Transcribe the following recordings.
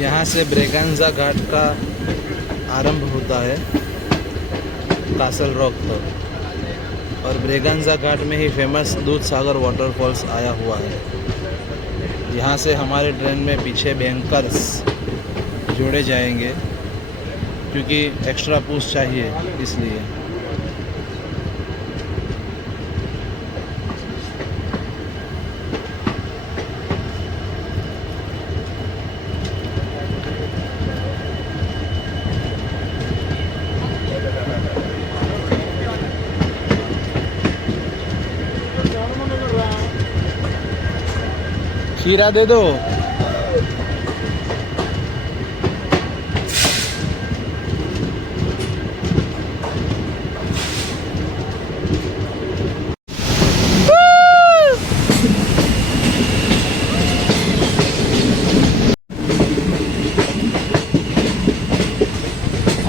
यहाँ से ब्रेगांजा घाट का आरंभ होता है कासल रॉक तक, और ब्रेगांजा घाट में ही फेमस दूध सागर वाटरफॉल्स आया हुआ है। यहाँ से हमारे ट्रेन में पीछे बैंकर्स जोड़े जाएंगे क्योंकि एक्स्ट्रा पूछ चाहिए इसलिए। खीरा दे दो।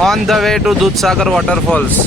On the way to Dudhsagar waterfalls.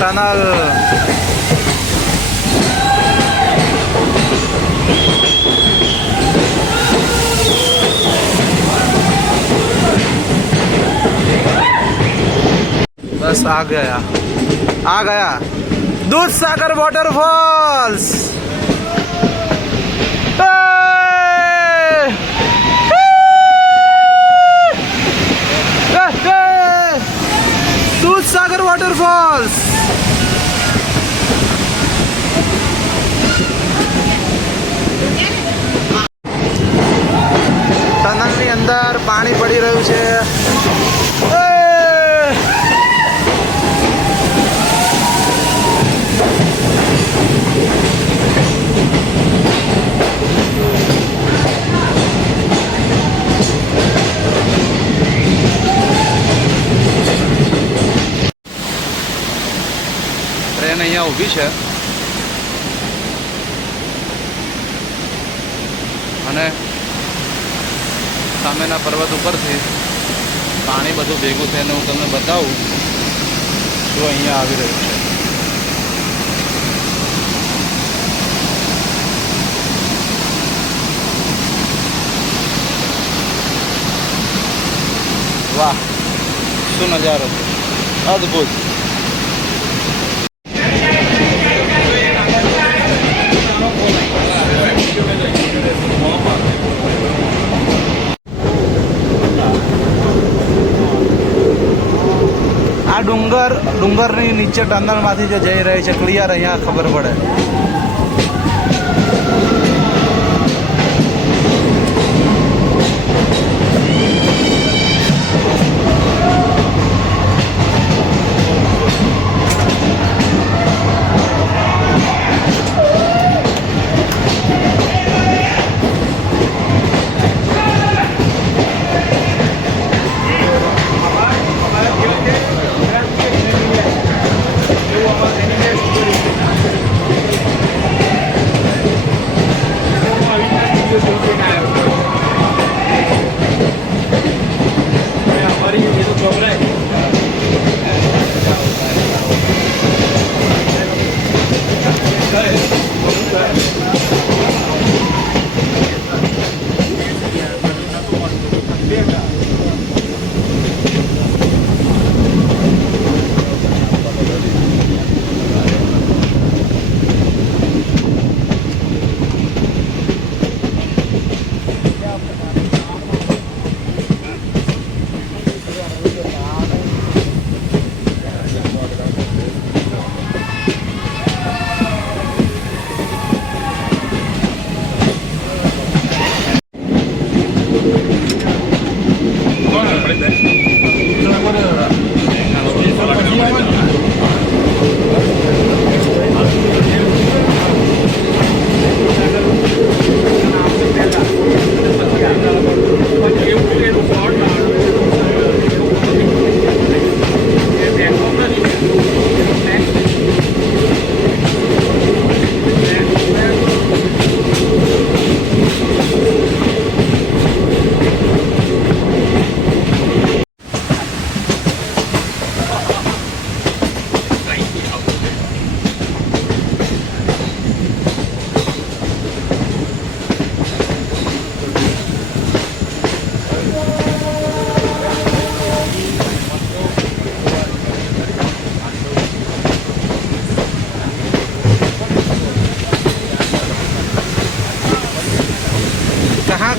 Tunnel बस आ गया दूध सागर वॉटरफॉल्स। दूध सागर वॉटरफॉल्स। ટનલની અંદર પાણી પડી રહ્યું છે। ટ્રેન અહીંયા ઊભી છે અને સામેના પર્વત ઉપરથી પાણી બધું ભેગું થઈને હું તમને બતાવું શું અહીંયા આવી રહ્યું છે। વાહ શું નજારો છે, અદ્ભુત। આ ડુંગરની નીચે ટનલમાંથી જે જઈ રહી છે ક્લિયર અહીંયા ખબર પડે।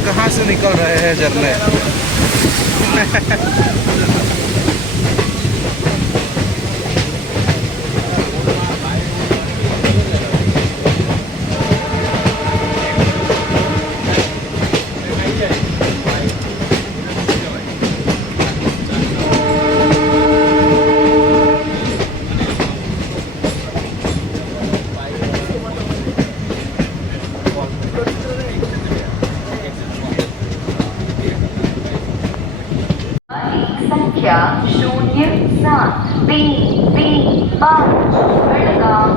कहाँ से निकल रहे हैं झरने। संख्या 0735 बेळगाव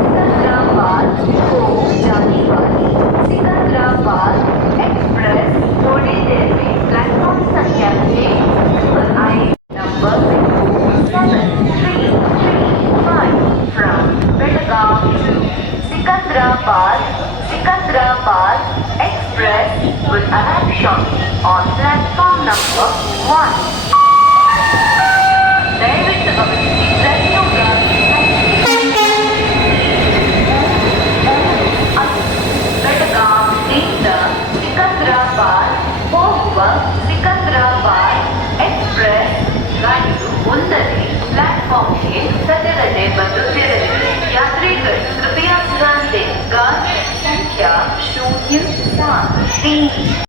सिकंदराबाद को जाने वाली सिकंदराबाद एक्सप्रेस थोड़ी देर में प्लेटफॉर्म संख्या 6 पर आए। Number 7335 from Belgaum to Sikandrabad express will arrive shortly on platform number 1. दयविಟ್ಟು 073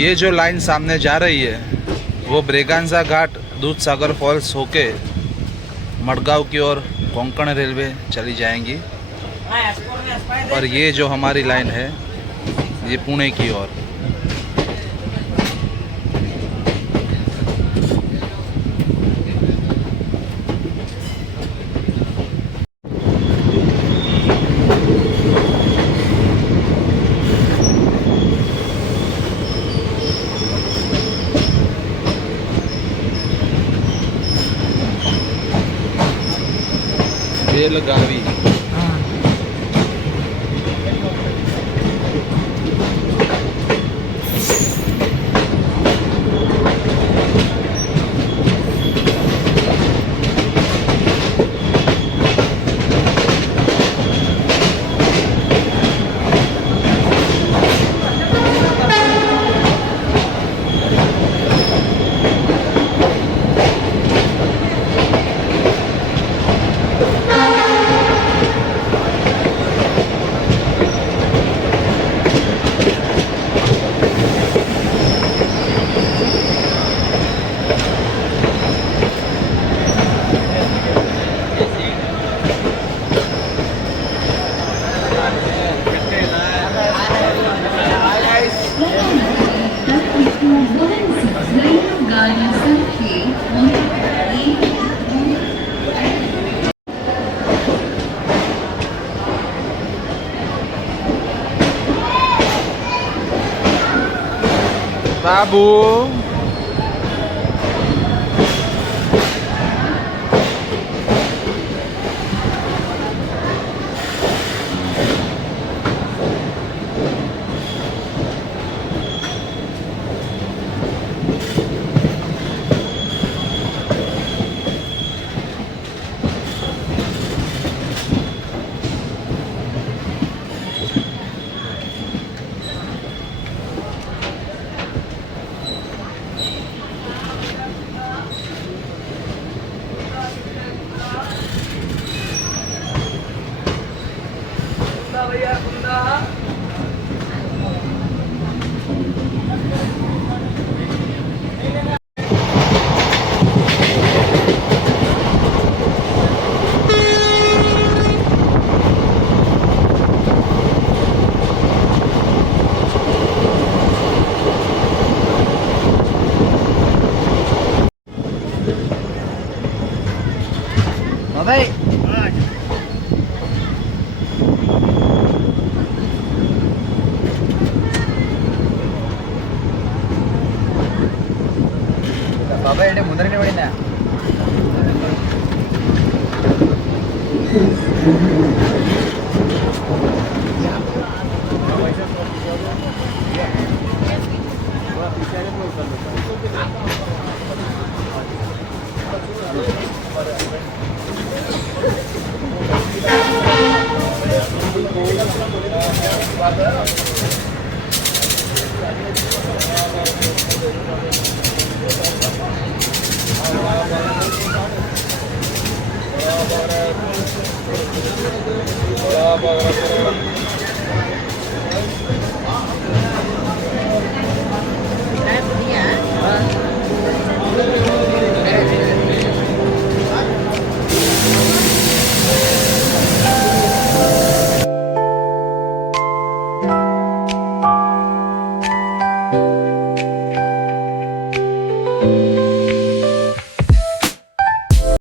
ये जो लाइन सामने जा रही है वो ब्रेगांजा घाट दूध सागर फॉल्स होके मडगांव की ओर कोंकण रेलवे चली जाएंगी। और ये जो हमारी लाइन है ये पुणे की ओर। बेलगावी बाबू బాబాయ్ అంటే ముందరనే పడిందా Bora, bora.